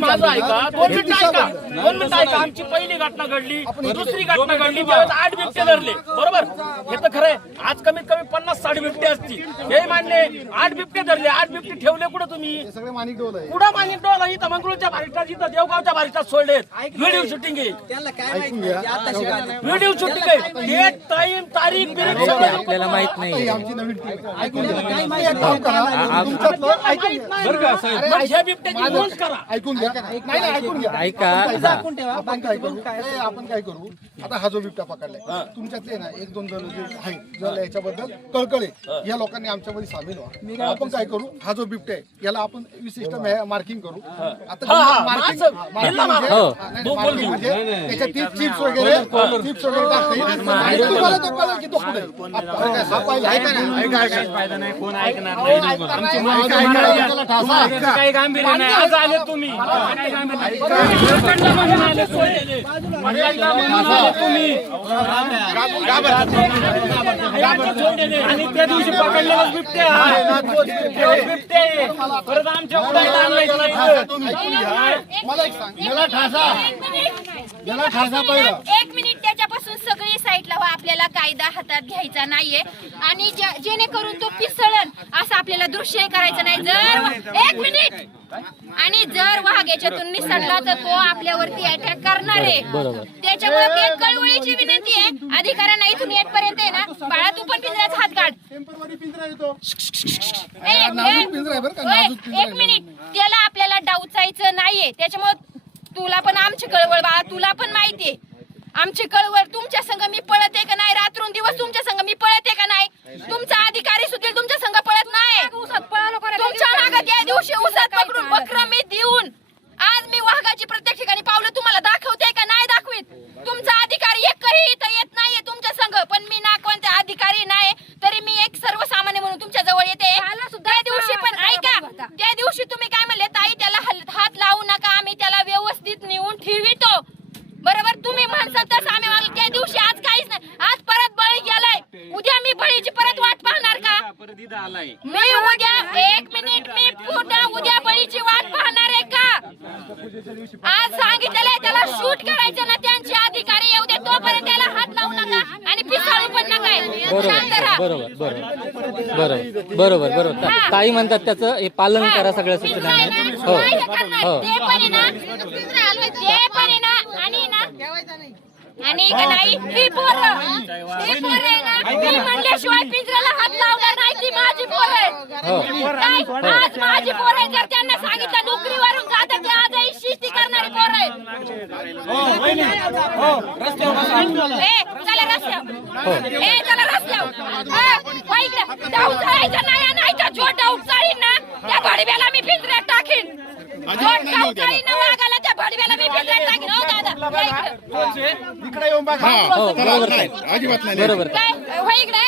माझं ऐका. दोन मिनिटं ऐका. दोन मिनिटं ऐका. आमची पहिली घटना घडली. दुसरी घटना घडली. आठ बिबटे धरले. बरोबर? हे तर खरंय आज कमीत बिबटे असतील. हे मान्य आहे. आठ बिबटे धरले आठ बिबटे ठेवले कुठं तुम्ही? सगळे माणिक डोल आहे कुठं मानिक डोला इथं मंगळूरच्या बारिष्टात इथं देवगावच्या बारिष्टात सोडलेत. व्हिडिओ शूटिंग आहे. व्हिडिओ शूटिंग आहे. डेट टाइम तारीख बिरीख सगळं. आपल्याला माहीत नाही. ही आहे. मग ह्या बिबट्याची नोंद करा. ऐकून घ्या. ऐकून घ्या. ऐका. आपण काय- आपण काय करू ए, आपण काय करू? आता हा जो बिबट्या पकडलाय तुमच्यातले ना एक दोन जण जे आहेत ज्याला याच्याबद्दल कळकळे. या लोकांनी आमच्यामध्ये सामील व्हा. आपण काय करू? हा जो बिबट्या आहे याला आपण विशिष्ट मार्किंग करू. आता हा, हा, marking- माझं- marking बिल्ला म्हणजे- नाही, marking त्याच्यात चिप्स वगैरे चिप्स वगैरे टाकता. येईल आणि तुम्हाला तो कळेल की तो कुठे आहे. आता काय, हा पाहिला ऐका ना ऐका ऐका त्याला ठासा. काही गांभीर्य नाही आज आले तुम्ही. काही गांभीर्य नाही. आले. आणि त्या दिवशी पकडलेला बिबटे हा. बिबटे परत आमच्या उडायला एक मिनिट. त्याच्यापासून सगळी साईडला व्हा आपल्याला कायदा हातात घ्यायचा नाहीये. आणि जेणेकरून तो पिसळण असं आपल्याला दृश्य करायचं नाही. जर एक मिनिट. आणि जर वाघ याच्यातून निसटला तर तो आपल्यावरती अटॅक करणार आहे. त्याच्यामुळे ते कळवळीची विनंती आहे. अधिकाऱ्यांना इथून येतपर्यंत आहे ना बाळा तू पण पिंजऱ्याचा हात काढ. टेम्परवारी पिंजरा येतो. ए, नाजूक ए, पिंजरा आहे बरं का, ओय, नाजूक पिंजरा एक आहे. मिनिट. त्याला आपल्याला डावचायचं नाहीये. त्याच्यामुळे तुला पण आमची कळवळ बाळा तुला पण माहितीये आमची कळवळ तुमच्या संघ मी पळत आहे का नाही? रात्रून दिवस तुमच्या संघ मी पळत आहे का नाही तुमचा अधिकारी सुद्धा तुमच्या संघ पळत नाही तुमच्या मागे त्या दिवशी उसात पकडून बकर मी देऊन आज मी वाघाची प्रत्येक ठिकाणी पावलं तुम्हाला दाखवते का नाही दाखवीत तुमचा अधिकारी एकही इथं येत नाहीये तुमच्या संघ पण मी ना कोणते अधिकारी नाही तरी मी एक सर्वसामान्य म्हणून तुमच्या जवळ येते त्या दिवशी पण ऐका त्या दिवशी तुम्ही काय म्हणले ताई त्याला हल- हात लावू नका आम्ही त्याला व्यवस्थित नेऊन ठेवितो बरोबर तसं आम्ही वागलो. त्या दिवशी आज काहीच नाही. आज परत बळी गेलाय. उद्या मी बळीची परत वाट पाहणार का? मी उद्या एक मिनिट मी पुन्हा उद्या बळीची वाट पाहणार आहे का? आज सांगितलेलं त्याला शूट करायचं ना त्यांचे अधिकारी येऊ दे तोपर्यंत त्याला हात लावू नका आणि पिसाळू पण नका. शांत राहा. बरोबर बरोबर. बरोबर बरोबर ताई म्हणतात त्याचं हे पालन करा सगळ्या सूचना. हो. हो ते पण आहे ना ते पण आहे ना आणि ना आणि का नाही? ही पोरं. ही. पोरं आहे ना? मी म्हणल्याशिवाय पिंजऱ्याला हात लावणार नाही. ती माझी पोरं आहे काय? आज माझी पोरं आहे जर त्यांना सांगितलं नोकरीवरून जातात ते आजही शिस्ती करणारी पोरं आहे ए, चला रस्त्यावर. ए चला रस्त्यावर. हा, हो नाही नाही तर जो डाव चाळीन ना त्या भडव्याला मी पिंजऱ्यात टाकीन. जो डाव चाळीन ना वाघाला त्या भडव्याला मी पिंजऱ्यात टाकीन हो दादा या इकडे. इकडे येऊन बघा. हो बरोबर ताई. अजिबात नाही. बरोबर. हो इकडे.